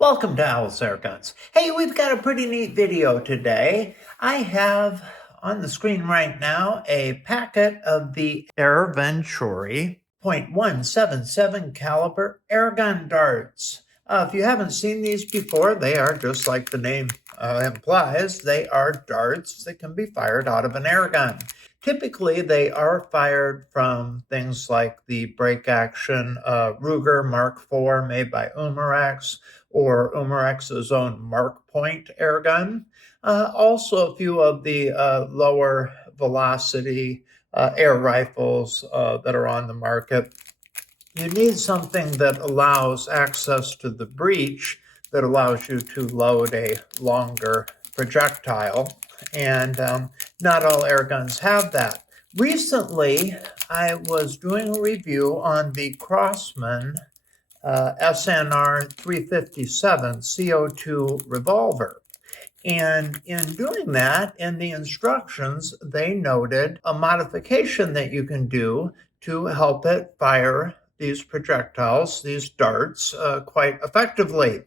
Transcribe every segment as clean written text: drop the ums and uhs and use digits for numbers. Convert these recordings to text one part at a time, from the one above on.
Welcome to Owl's Airguns. Hey, we've got a pretty neat video today. I have on the screen right now a packet of the Air Venturi .177 caliber airgun darts. If you haven't seen these before, they are just like the name implies. They are darts that can be fired out of an airgun. Typically, they are fired from things like the break action Ruger Mark IV made by Umarex, or Umarex's own Mark Point airgun. Also, a few of the lower velocity air rifles that are on the market. You need something that allows access to the breech that allows you to load a longer projectile, and not all air guns have that. Recently, I was doing a review on the Crosman SNR 357 CO2 Revolver. And in doing that, in the instructions, they noted a modification that you can do to help it fire these projectiles, these darts, quite effectively.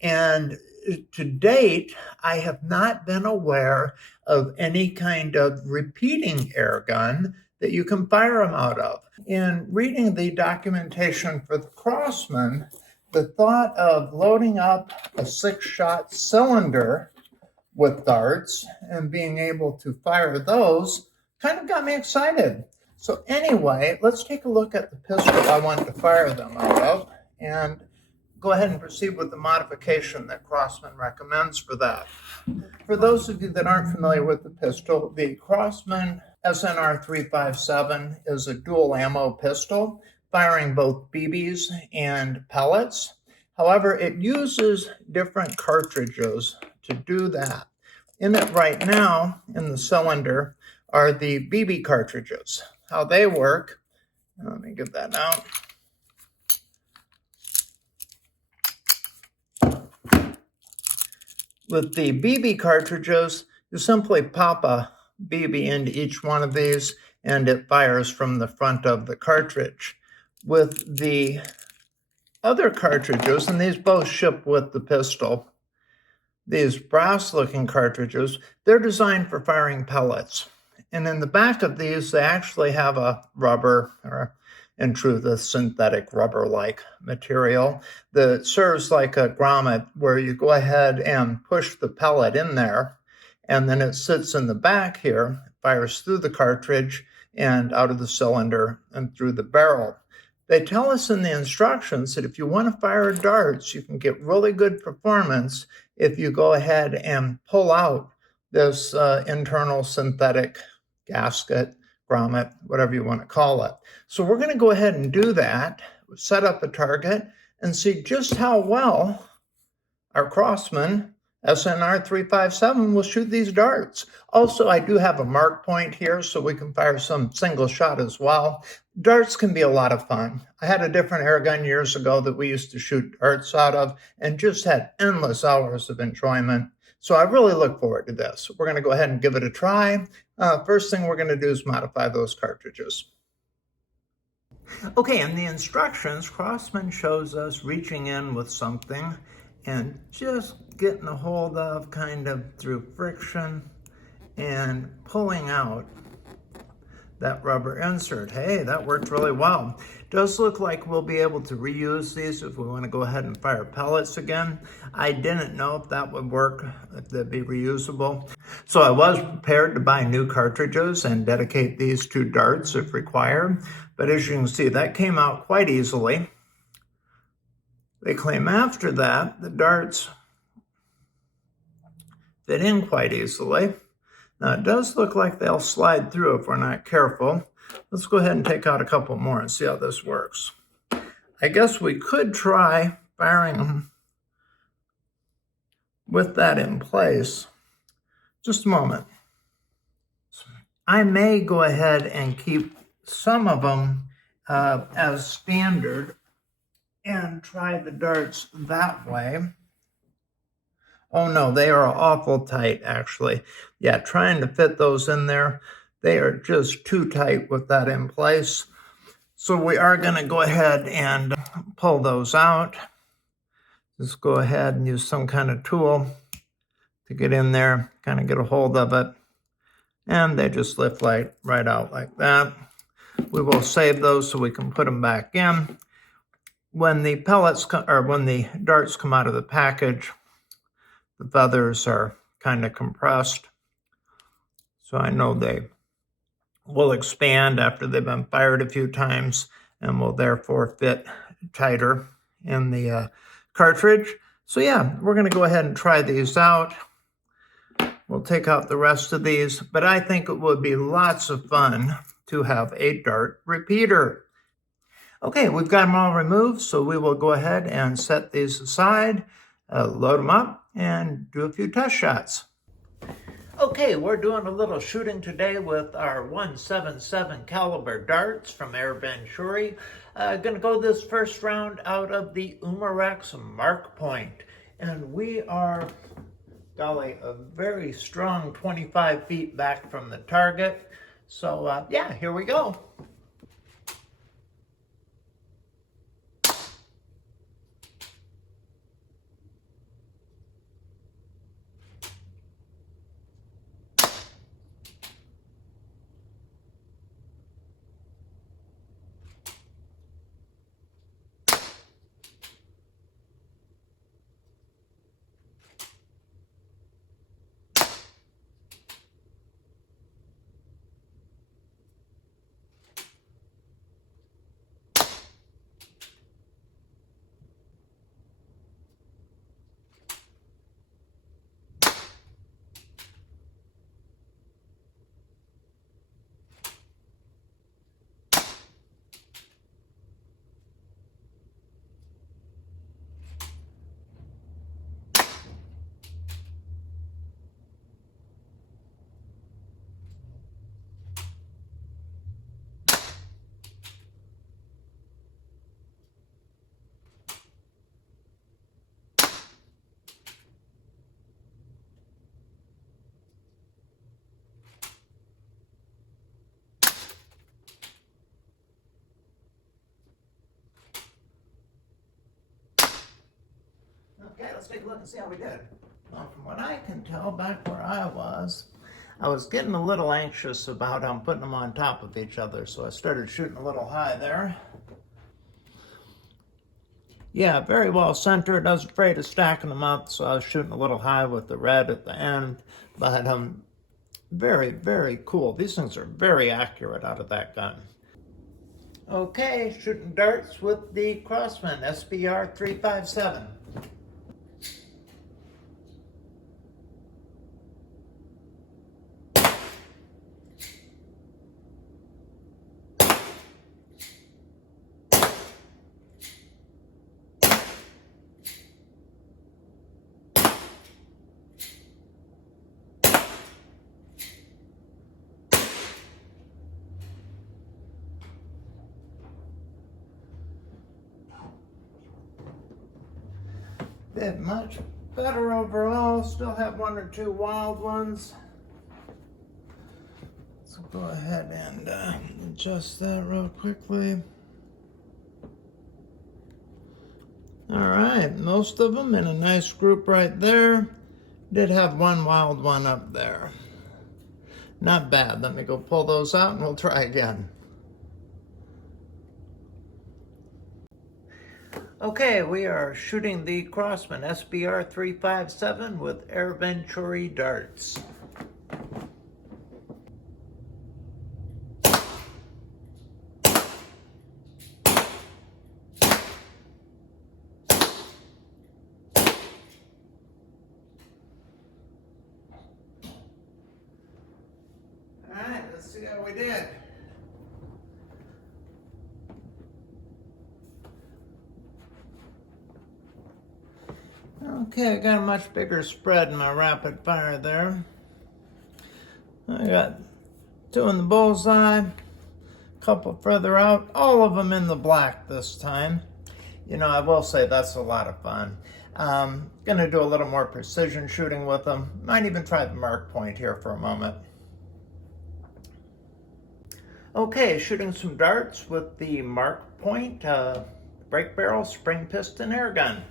And to date, I have not been aware of any kind of repeating air gun that you can fire them out of. In reading the documentation for the Crosman, the thought of loading up a 6-shot cylinder with darts and being able to fire those kind of got me excited. So anyway, let's take a look at the pistol I want to fire them out of and go ahead and proceed with the modification that Crosman recommends for that. For those of you that aren't familiar with the pistol, the Crosman SNR 357 is a dual ammo pistol, firing both BBs and pellets. However, it uses different cartridges to do that. In it right now, in the cylinder, are the BB cartridges. How they work, let me get that out. With the BB cartridges, you simply pop a BB into each one of these and it fires from the front of the cartridge. With the other cartridges, and these both ship with the pistol, these brass-looking cartridges, they're designed for firing pellets. And in the back of these, they actually have a rubber, or in truth, a synthetic rubber-like material that serves like a grommet where you go ahead and push the pellet in there, and then it sits in the back here, fires through the cartridge and out of the cylinder and through the barrel. They tell us in the instructions that if you want to fire darts, you can get really good performance if you go ahead and pull out this internal synthetic gasket, grommet, whatever you want to call it. So we're going to go ahead and do that, set up a target, and see just how well our Crosman SNR 357 will shoot these darts. Also, I do have a mark point here so we can fire some single shot as well. Darts can be a lot of fun. I had a different air gun years ago that we used to shoot darts out of and just had endless hours of enjoyment. So I really look forward to this. We're going to go ahead and give it a try. First thing we're going to do is modify those cartridges. Okay, in the instructions, Crosman shows us reaching in with something and just getting a hold of, kind of through friction, and pulling out that rubber insert. Hey, that worked really well. Does look like we'll be able to reuse these if we want to go ahead and fire pellets again. I didn't know if that would work, if they'd be reusable. So I was prepared to buy new cartridges and dedicate these to darts if required. But as you can see, that came out quite easily. They claim after that, the darts fit in quite easily. Now, it does look like they'll slide through if we're not careful. Let's go ahead and take out a couple more and see how this works. I guess we could try firing them with that in place. Just a moment. I may go ahead and keep some of them as standard and try the darts that way. Oh no, they are awful tight, actually. Yeah, trying to fit those in there, they are just too tight with that in place. So we are going to go ahead and pull those out. Just go ahead and use some kind of tool to get in there, kind of get a hold of it. And they just lift right out like that. We will save those so we can put them back in. When the when the darts come out of the package, the feathers are kind of compressed. So I know they will expand after they've been fired a few times and will therefore fit tighter in the cartridge. So yeah, we're going to go ahead and try these out. We'll take out the rest of these, but I think it would be lots of fun to have a dart repeater. Okay, we've got them all removed, so we will go ahead and set these aside, load them up, and do a few test shots. Okay, we're doing a little shooting today with our .177 caliber darts from Air Venturi. Gonna go this first round out of the Umarex Mark Point, and we are, golly, a very strong 25 feet back from the target. So yeah, here we go. Okay, let's take a look and see how we did. Well, from what I can tell, back where I was getting a little anxious about putting them on top of each other, so I started shooting a little high there. Yeah, very well centered. I was afraid of stacking them up, so I was shooting a little high with the red at the end, but very, very cool. These things are very accurate out of that gun. Okay, shooting darts with the Crosman SBR 357. Did much better overall. Still have one or two wild ones. So go ahead and adjust that real quickly. All right, most of them in a nice group right there. Did have one wild one up there. Not bad. Let me go pull those out and we'll try again. Okay, we are shooting the Crosman SBR 357 with Air Venturi darts. Alright, let's see how we did. Okay, I got a much bigger spread in my rapid fire there. I got two in the bullseye, a couple further out, all of them in the black this time. You know, I will say that's a lot of fun. Gonna do a little more precision shooting with them. Might even try the mark point here for a moment. Okay, shooting some darts with the mark point, break barrel spring piston air gun.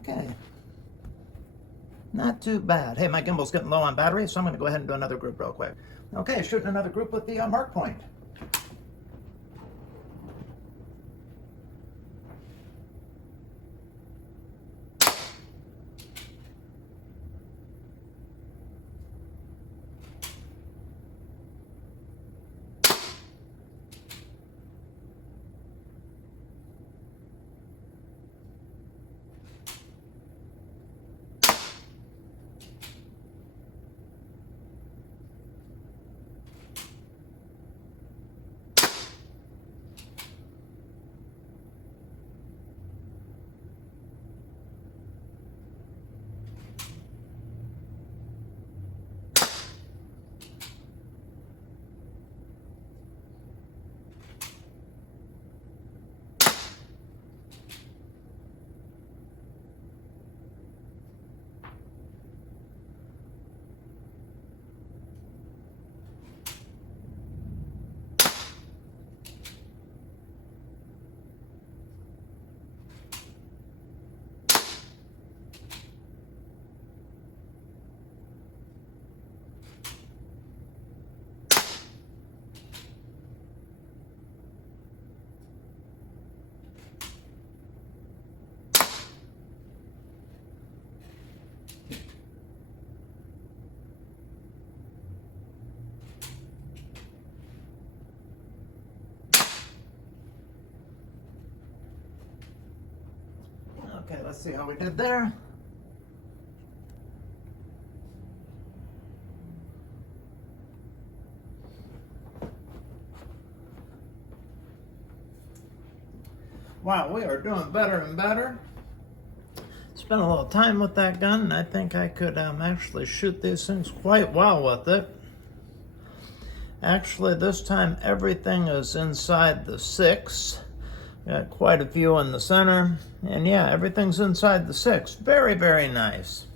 Okay. Not too bad. Hey, my gimbal's getting low on battery, so I'm going to go ahead and do another group real quick. Okay, shooting another group with the mark point. Okay, let's see how we did there. Wow, we are doing better and better. Spent a little time with that gun, and I think I could actually shoot these things quite well with it. Actually, this time everything is inside the 6. Got quite a few in the center, and yeah, everything's inside the 6. Very, very nice.